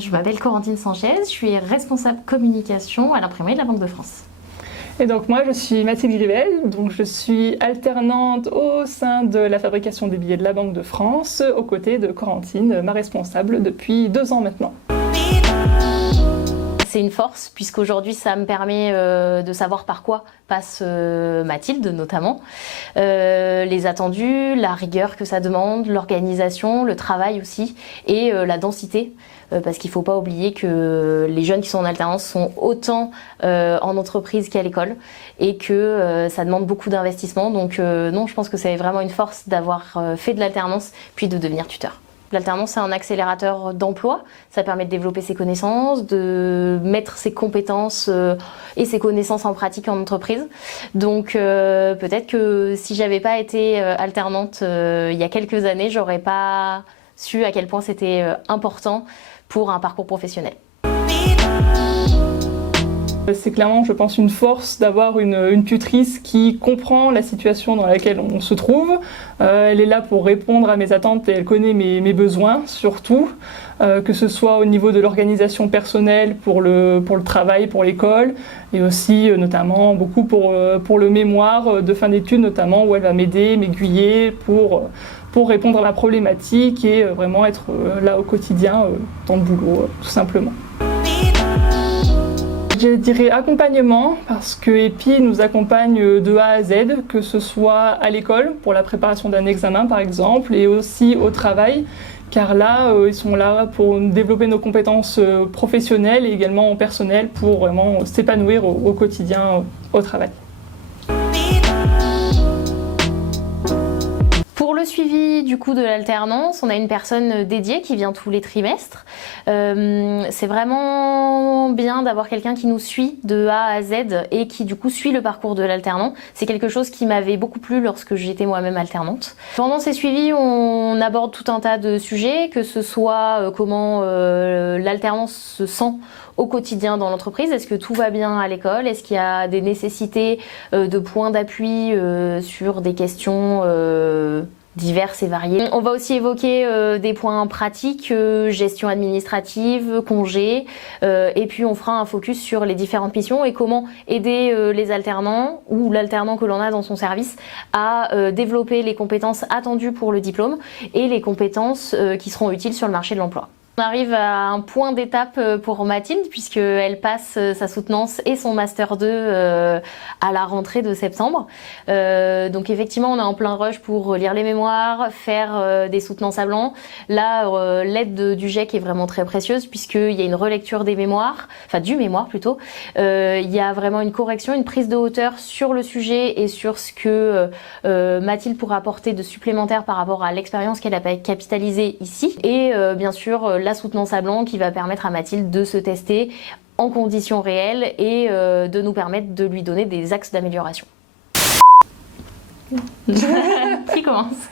Je m'appelle Corentine Sanchez, je suis responsable communication à l'imprimerie de la Banque de France. Et donc moi je suis Mathilde Grivel, donc je suis alternante au sein de la fabrication des billets de la Banque de France, aux côtés de Corentine, ma responsable depuis 2 ans maintenant. C'est une force puisqu'aujourd'hui ça me permet de savoir par quoi passe Mathilde notamment, les attendus, la rigueur que ça demande, l'organisation, le travail aussi et la densité. Parce qu'il ne faut pas oublier que les jeunes qui sont en alternance sont autant en entreprise qu'à l'école et que ça demande beaucoup d'investissement. Donc non, je pense que c'est vraiment une force d'avoir fait de l'alternance puis de devenir tuteur. L'alternance, c'est un accélérateur d'emploi. Ça permet de développer ses connaissances, de mettre ses compétences et ses connaissances en pratique en entreprise. Donc peut-être que si j'avais pas été alternante il y a quelques années, j'aurais pas su à quel point c'était important pour un parcours professionnel. C'est clairement, je pense, une force d'avoir une tutrice qui comprend la situation dans laquelle on se trouve. Elle est là pour répondre à mes attentes et elle connaît mes besoins surtout, que ce soit au niveau de l'organisation personnelle pour le travail, pour l'école, et aussi notamment beaucoup pour le mémoire de fin d'études notamment, où elle va m'aider, m'aiguiller pour répondre à ma problématique et vraiment être là au quotidien dans le boulot, tout simplement. Je dirais accompagnement, parce que EPI nous accompagne de A à Z, que ce soit à l'école, pour la préparation d'un examen par exemple, et aussi au travail, car là, ils sont là pour développer nos compétences professionnelles et également personnelles pour vraiment s'épanouir au quotidien au travail. Pour le suivi du coup de l'alternance, on a une personne dédiée qui vient tous les trimestres. C'est vraiment bien d'avoir quelqu'un qui nous suit de A à Z et qui du coup suit le parcours de l'alternant. C'est quelque chose qui m'avait beaucoup plu lorsque j'étais moi-même alternante. Pendant ces suivis, on aborde tout un tas de sujets, que ce soit comment l'alternance se sent au quotidien dans l'entreprise. Est-ce que tout va bien à l'école? Est-ce qu'il y a des nécessités de points d'appui sur des questions diverses et variées. On va aussi évoquer des points pratiques, gestion administrative, congés, et puis on fera un focus sur les différentes missions et comment aider les alternants ou l'alternant que l'on a dans son service à développer les compétences attendues pour le diplôme et les compétences qui seront utiles sur le marché de l'emploi. On arrive à un point d'étape pour Mathilde puisqu'elle passe sa soutenance et son Master 2 à la rentrée de septembre. Donc effectivement, on est en plein rush pour lire les mémoires, faire des soutenances à blanc. Là, l'aide du GIEC est vraiment très précieuse puisqu'il y a une relecture des mémoires, enfin du mémoire plutôt. Il y a vraiment une correction, une prise de hauteur sur le sujet et sur ce que Mathilde pourra apporter de supplémentaire par rapport à l'expérience qu'elle a capitalisée ici. Et bien sûr, la soutenance à blanc qui va permettre à Mathilde de se tester en conditions réelles et de nous permettre de lui donner des axes d'amélioration. Qui commence?